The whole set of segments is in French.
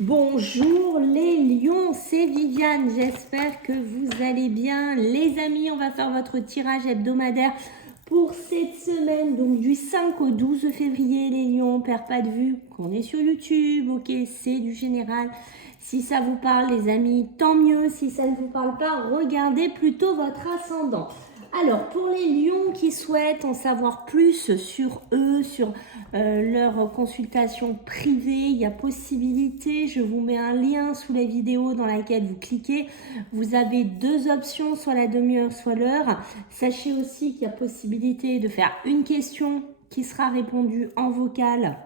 Bonjour les lions, c'est Viviane, j'espère que vous allez bien. Les amis, on va faire votre tirage hebdomadaire pour cette semaine, donc du 5 au 12 février. Les lions, on perd pas de vue, qu'on est sur YouTube, ok, c'est du général. Si ça vous parle les amis, tant mieux. Si ça ne vous parle pas, regardez plutôt votre ascendant. Alors, pour les lions qui souhaitent en savoir plus sur eux, sur leur consultation privée, il y a possibilité, je vous mets un lien sous la vidéo dans laquelle vous cliquez. Vous avez deux options, soit la demi-heure, soit l'heure. Sachez aussi qu'il y a possibilité de faire une question qui sera répondue en vocal,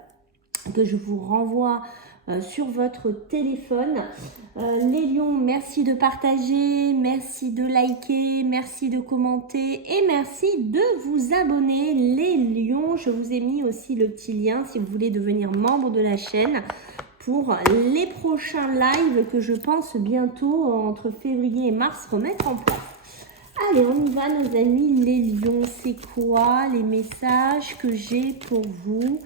que je vous renvoie sur votre téléphone. Les lions, merci de partager, merci de liker, merci de commenter et merci de vous abonner. Les lions, je vous ai mis aussi le petit lien si vous voulez devenir membre de la chaîne pour les prochains lives que je pense bientôt entre février et mars remettre en place. Allez, on y va nos amis les lions. C'est quoi les messages que j'ai pour vous,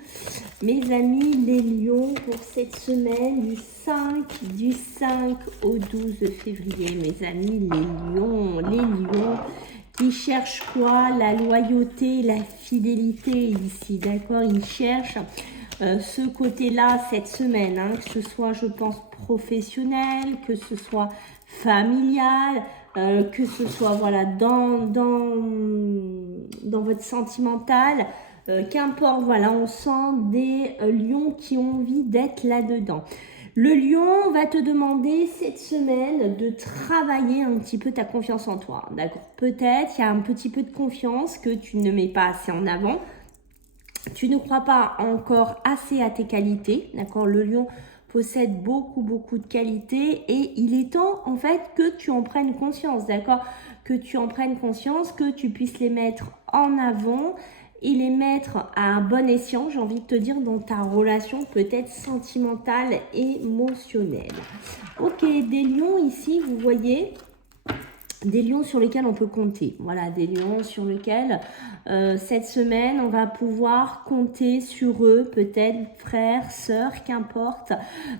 mes amis les lions, pour cette semaine du 5 au 12 février. Mes amis les lions qui cherchent quoi? La loyauté, la fidélité ici, d'accord? Ils cherchent ce côté-là cette semaine, hein, que ce soit, je pense, professionnel, que ce soit familial, que ce soit voilà dans votre sentimental, qu'importe, voilà, on sent des lions qui ont envie d'être là-dedans. Le lion va te demander cette semaine de travailler un petit peu ta confiance en toi, d'accord? Peut-être il y a un petit peu de confiance que tu ne mets pas assez en avant. Tu ne crois pas encore assez à tes qualités, d'accord? Le lion possède beaucoup de qualités et il est temps en fait que tu en prennes conscience, d'accord? Que tu en prennes conscience, que tu puisses les mettre en avant et les mettre à un bon escient, j'ai envie de te dire, dans ta relation peut-être sentimentale, émotionnelle. Ok, des lions ici, vous voyez, des lions sur lesquels on peut compter. Voilà, des lions sur lesquels cette semaine, on va pouvoir compter sur eux, peut-être frères, sœurs, qu'importe,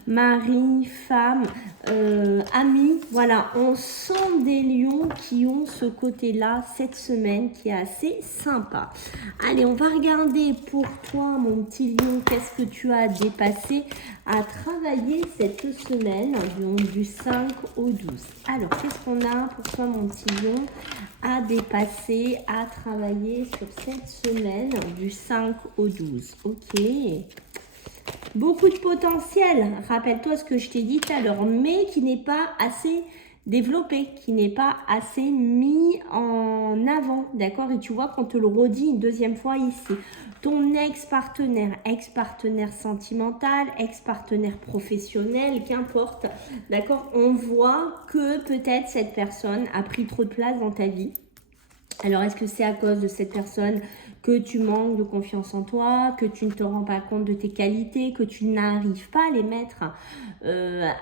mari, femme, amis. Voilà, on sent des lions qui ont ce côté-là cette semaine qui est assez sympa. Allez, on va regarder pour toi, mon petit lion, qu'est-ce que tu as dépassé à travailler cette semaine, donc du 5 au 12. Alors, qu'est-ce qu'on a pour toi, mon petit lion, à dépasser, à travailler sur cette semaine du 5 au 12? Ok. Beaucoup de potentiel, rappelle-toi ce que je t'ai dit tout à l'heure, mais qui n'est pas assez développé, qui n'est pas assez mis en avant, d'accord? Et tu vois qu'on te le redit une deuxième fois ici. Ton ex-partenaire sentimental, ex-partenaire professionnel, qu'importe, d'accord? On voit que peut-être cette personne a pris trop de place dans ta vie. Alors, est-ce que c'est à cause de cette personne que tu manques de confiance en toi, que tu ne te rends pas compte de tes qualités, que tu n'arrives pas à les mettre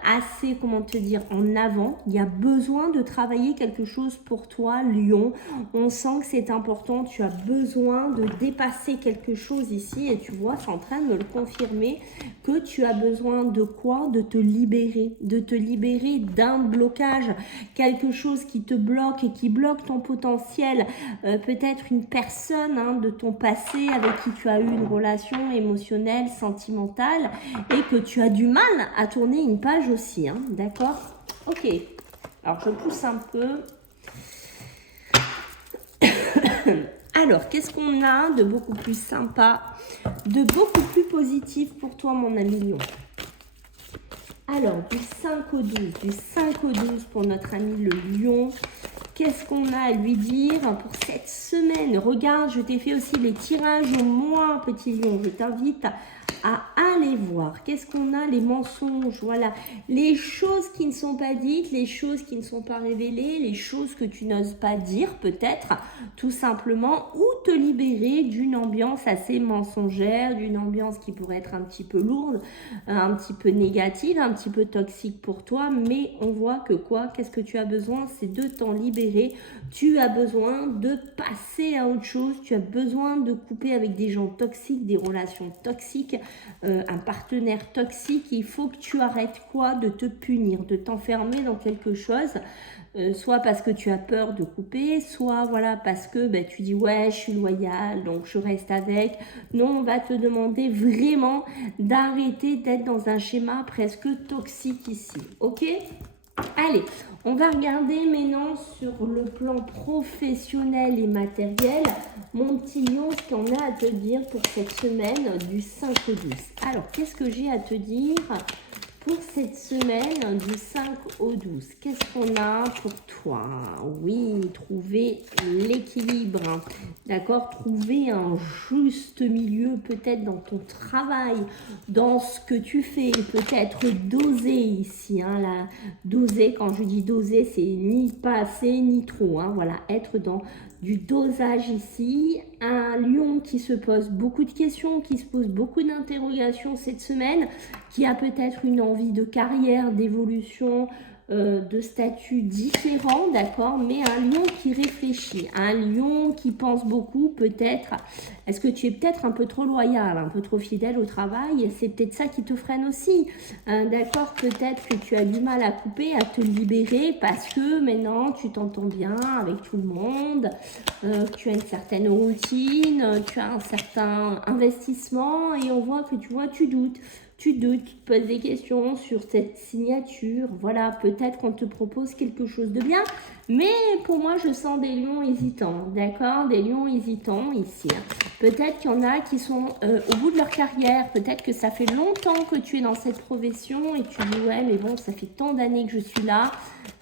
assez, comment te dire, en avant? Il y a besoin de travailler quelque chose pour toi, lion. On sent que c'est important, tu as besoin de dépasser quelque chose ici et tu vois, c'est en train de le confirmer que tu as besoin de quoi? De te libérer d'un blocage, quelque chose qui te bloque et qui bloque ton potentiel. Peut-être une personne de ton passé avec qui tu as eu une relation émotionnelle, sentimentale et que tu as du mal à tourner une page aussi, hein, d'accord? Ok, alors je pousse un peu. Alors, qu'est-ce qu'on a de beaucoup plus sympa, de beaucoup plus positif pour toi, mon ami lion? Alors, du 5 au 12, du 5 au 12 pour notre ami le lion. Qu'est-ce qu'on a à lui dire pour cette semaine? Regarde, je t'ai fait aussi les tirages au mois, petit lion. Je t'invite à aller voir. Qu'est-ce qu'on a? Les mensonges, voilà. Les choses qui ne sont pas dites, les choses qui ne sont pas révélées, les choses que tu n'oses pas dire peut-être, tout simplement, ou te libérer d'une ambiance assez mensongère, d'une ambiance qui pourrait être un petit peu lourde, un petit peu négative, un petit peu toxique pour toi, mais on voit que quoi? Qu'est-ce que tu as besoin? C'est de t'en libérer. Tu as besoin de passer à autre chose, tu as besoin de couper avec des gens toxiques, des relations toxiques, un partenaire toxique, il faut que tu arrêtes quoi? De te punir, de t'enfermer dans quelque chose. Soit parce que tu as peur de couper, soit voilà parce que ben, tu dis ouais je suis loyale donc je reste avec. Non, on va te demander vraiment d'arrêter d'être dans un schéma presque toxique ici, ok? Allez, on va regarder maintenant sur le plan professionnel et matériel, mon petit lion, ce qu'on a à te dire pour cette semaine du 5 au 12. Alors, qu'est-ce que j'ai à te dire pour cette semaine du 5 au 12? Qu'est-ce qu'on a pour toi? Oui, trouver l'équilibre, d'accord? Trouver un juste milieu peut-être dans ton travail, dans ce que tu fais, peut-être doser ici. Là, doser, quand je dis doser, c'est ni pas assez ni trop. Voilà, être dans du dosage ici. Un lion qui se pose beaucoup de questions, qui se pose beaucoup d'interrogations cette semaine, qui a peut-être une envie de carrière, d'évolution, de statut différent, d'accord, mais un lion qui réfléchit, un lion qui pense beaucoup, peut-être, est-ce que tu es peut-être un peu trop loyal, un peu trop fidèle au travail, c'est peut-être ça qui te freine aussi, d'accord, peut-être que tu as du mal à couper, à te libérer, parce que maintenant tu t'entends bien avec tout le monde, tu as une certaine routine, tu as un certain investissement, et on voit que tu doutes, tu te poses des questions sur cette signature. Voilà, peut-être qu'on te propose quelque chose de bien, mais pour moi, je sens des lions hésitants, d'accord? Des lions hésitants ici. Peut-être qu'il y en a qui sont au bout de leur carrière. Peut-être que ça fait longtemps que tu es dans cette profession et tu dis, ouais, mais bon, ça fait tant d'années que je suis là,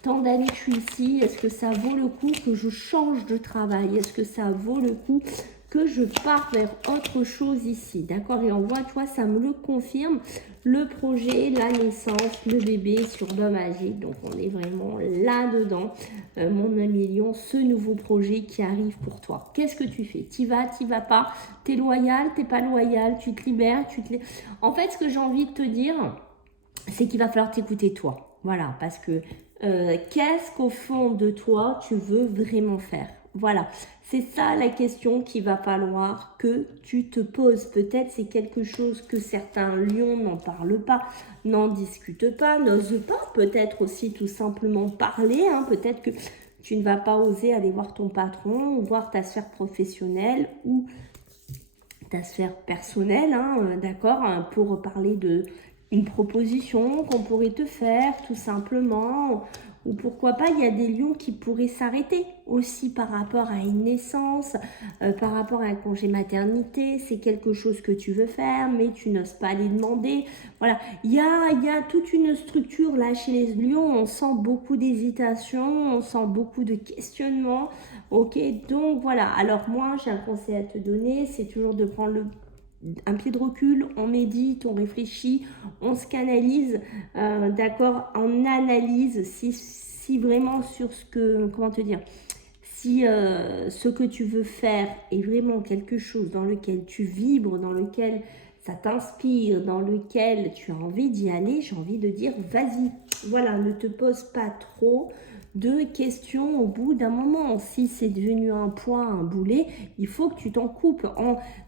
tant d'années que je suis ici. Est-ce que ça vaut le coup que je change de travail? Est-ce que ça vaut le coup que je pars vers autre chose ici, d'accord? Et on voit, tu vois, ça me le confirme, le projet, la naissance, le bébé sur l'homme magique. Donc, on est vraiment là-dedans, mon ami lion, ce nouveau projet qui arrive pour toi. Qu'est-ce que tu fais? T'y vas pas? T'es loyal, t'es pas loyal? Tu te libères, En fait, ce que j'ai envie de te dire, c'est qu'il va falloir t'écouter toi. Voilà, parce que qu'est-ce qu'au fond de toi, tu veux vraiment faire? Voilà, c'est ça la question qu'il va falloir que tu te poses. Peut-être c'est quelque chose que certains lions n'en parlent pas, n'en discutent pas, n'osent pas. Peut-être aussi tout simplement parler. Peut-être que tu ne vas pas oser aller voir ton patron, ou voir ta sphère professionnelle ou ta sphère personnelle, d'accord, pour parler de une proposition qu'on pourrait te faire tout simplement, ou pourquoi pas, il y a des lions qui pourraient s'arrêter aussi par rapport à une naissance, par rapport à un congé maternité, c'est quelque chose que tu veux faire, mais tu n'oses pas les demander. Voilà, il y a toute une structure là chez les lions, on sent beaucoup d'hésitation, on sent beaucoup de questionnement, ok, donc voilà. Alors moi, j'ai un conseil à te donner, c'est toujours de prendre un pied de recul, on médite, on réfléchit, on se canalise, d'accord, on analyse si vraiment sur ce que, comment te dire, si ce que tu veux faire est vraiment quelque chose dans lequel tu vibres, dans lequel ça t'inspire, dans lequel tu as envie d'y aller, j'ai envie de dire vas-y. Voilà, ne te pose pas trop de questions au bout d'un moment. Si c'est devenu un poids, un boulet, il faut que tu t'en coupes,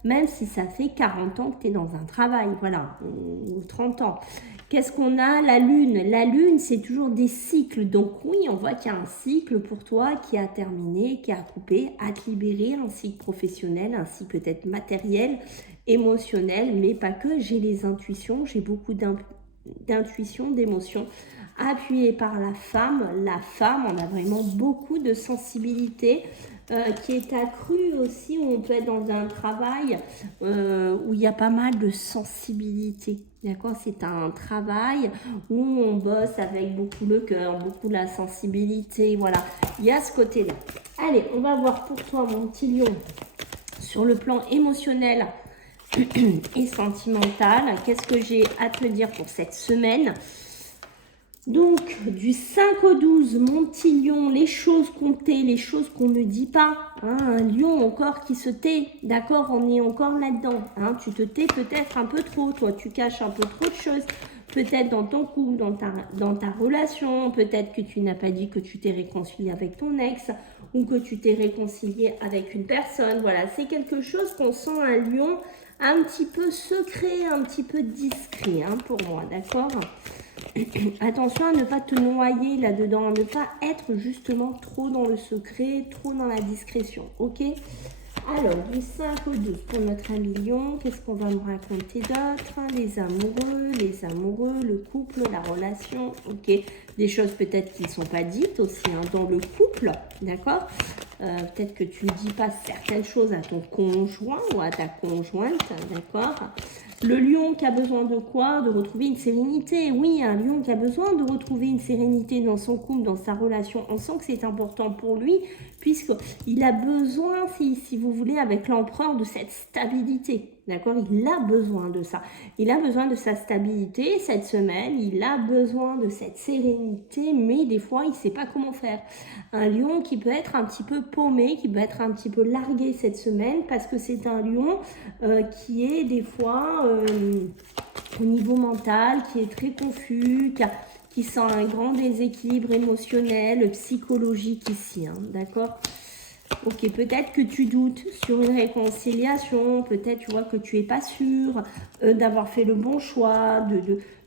même si ça fait 40 ans que tu es dans un travail, voilà, ou 30 ans. Qu'est-ce qu'on a? La lune. La lune, c'est toujours des cycles. Donc oui, on voit qu'il y a un cycle pour toi qui a terminé, qui a coupé, à te libérer, un cycle professionnel, un cycle peut-être matériel, émotionnel, mais pas que. J'ai les intuitions, j'ai beaucoup d'intuition, d'émotions, appuyées par la femme. La femme, on a vraiment beaucoup de sensibilité qui est accrue aussi, où on peut être dans un travail où il y a pas mal de sensibilité. D'accord, c'est un travail où on bosse avec beaucoup le cœur, beaucoup la sensibilité. Voilà, il y a ce côté-là. Allez, on va voir pour toi, mon petit lion, sur le plan émotionnel et sentimental. Qu'est-ce que j'ai à te dire pour cette semaine? Donc, du 5 au 12, mon petit lion, les choses comptées, les choses qu'on ne dit pas. Un lion encore qui se tait, d'accord, on est encore là-dedans. Tu te tais peut-être un peu trop, toi, tu caches un peu trop de choses. Peut-être dans ton couple, dans ta relation, peut-être que tu n'as pas dit que tu t'es réconcilié avec ton ex ou que tu t'es réconcilié avec une personne. Voilà, c'est quelque chose qu'on sent un lion un petit peu secret, un petit peu discret hein, pour moi, d'accord? Attention à ne pas te noyer là-dedans, à ne pas être justement trop dans le secret, trop dans la discrétion, ok? Alors, du 5 au 12 pour notre ami Lion, qu'est-ce qu'on va me raconter d'autre? Les amoureux, le couple, la relation, ok? Des choses peut-être qui ne sont pas dites aussi hein, dans le couple, d'accord? Peut-être que tu ne dis pas certaines choses à ton conjoint ou à ta conjointe, d'accord? Le lion qui a besoin de quoi? De retrouver une sérénité. Oui, un lion qui a besoin de retrouver une sérénité dans son couple, dans sa relation. On sent que c'est important pour lui, puisqu'il a besoin, si vous voulez, avec l'empereur, de cette stabilité. D'accord? Il a besoin de ça. Il a besoin de sa stabilité cette semaine. Il a besoin de cette sérénité, mais des fois, il ne sait pas comment faire. Un lion qui peut être un petit peu paumé, qui peut être un petit peu largué cette semaine, parce que c'est un lion qui est des fois au niveau mental, qui est très confus, qui sent un grand déséquilibre émotionnel, psychologique ici, hein, d'accord? Ok, peut-être que tu doutes sur une réconciliation, peut-être tu vois que tu n'es pas sûr d'avoir fait le bon choix,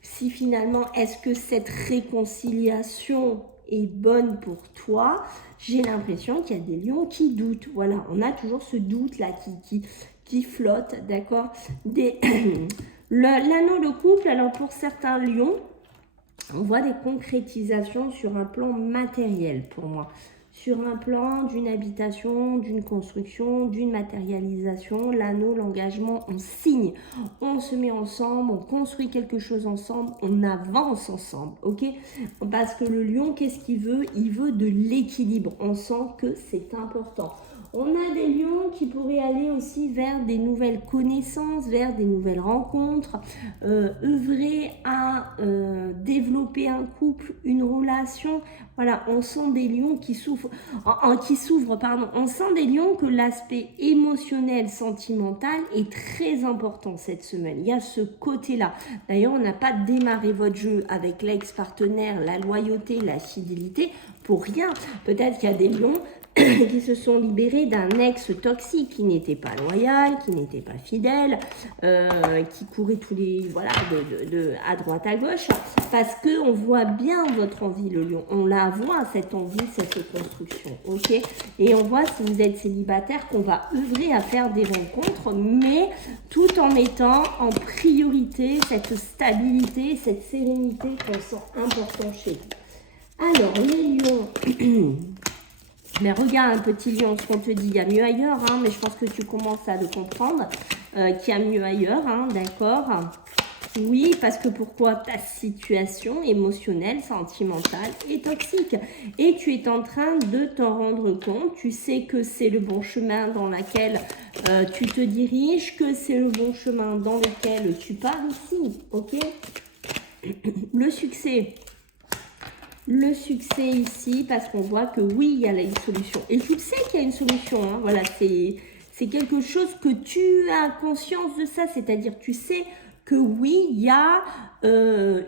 si finalement est-ce que cette réconciliation est bonne pour toi. J'ai l'impression qu'il y a des lions qui doutent, voilà, on a toujours ce doute là qui flotte, d'accord? L'anneau, le couple, alors pour certains lions, on voit des concrétisations sur un plan matériel pour moi. Sur un plan d'une habitation, d'une construction, d'une matérialisation, l'anneau, l'engagement, on signe, on se met ensemble, on construit quelque chose ensemble, on avance ensemble, ok? Parce que le lion, qu'est-ce qu'il veut? Il veut de l'équilibre, on sent que c'est important. On a des lions qui pourraient aller aussi vers des nouvelles connaissances, vers des nouvelles rencontres, œuvrer à développer un couple, une relation. Voilà, on sent des lions qui s'ouvrent, on sent des lions que l'aspect émotionnel, sentimental est très important cette semaine. Il y a ce côté-là. D'ailleurs, on n'a pas démarré votre jeu avec l'ex-partenaire, la loyauté, la fidélité pour rien. Peut-être qu'il y a des lions qui se sont libérés d'un ex toxique, qui n'était pas loyal, qui n'était pas fidèle, qui courait tous les, voilà, à droite à gauche, parce que on voit bien votre envie, le lion. On la voit, cette envie, cette construction, ok? Et on voit, si vous êtes célibataire, qu'on va œuvrer à faire des rencontres, mais tout en mettant en priorité cette stabilité, cette sérénité qu'on sent important chez vous. Alors, les lions... Mais regarde un petit lion, ce qu'on te dit, il y a mieux ailleurs, hein, mais je pense que tu commences à le comprendre, qu'il y a mieux ailleurs, hein, d'accord? Oui, parce que pourquoi? Ta situation émotionnelle, sentimentale est toxique. Et tu es en train de t'en rendre compte, tu sais que c'est le bon chemin dans lequel tu te diriges, que c'est le bon chemin dans lequel tu pars ici, ok? Le succès. Le succès ici, parce qu'on voit que oui, il y a là une solution. Et tu sais qu'il y a une solution, hein, voilà, c'est quelque chose que tu as conscience de ça, c'est-à-dire tu sais que oui, il y a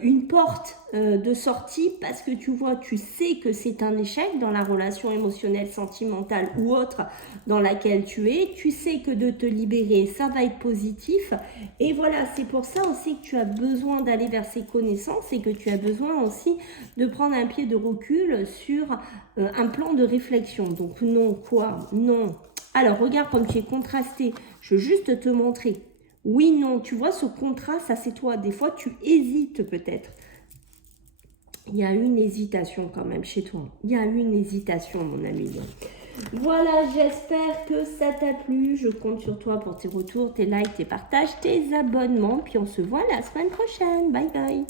une porte de sortie parce que tu vois, tu sais que c'est un échec dans la relation émotionnelle, sentimentale ou autre dans laquelle tu es. Tu sais que de te libérer, ça va être positif. Et voilà, c'est pour ça aussi que tu as besoin d'aller vers ces connaissances et que tu as besoin aussi de prendre un pied de recul sur un plan de réflexion. Donc non, quoi? Non. Alors, regarde comme tu es contrasté. Je veux juste te montrer. Oui, non, tu vois ce contraste, ça c'est toi. Des fois, tu hésites peut-être. Il y a une hésitation quand même chez toi. Il y a une hésitation, mon ami. Voilà, j'espère que ça t'a plu. Je compte sur toi pour tes retours, tes likes, tes partages, tes abonnements. Puis on se voit la semaine prochaine. Bye bye.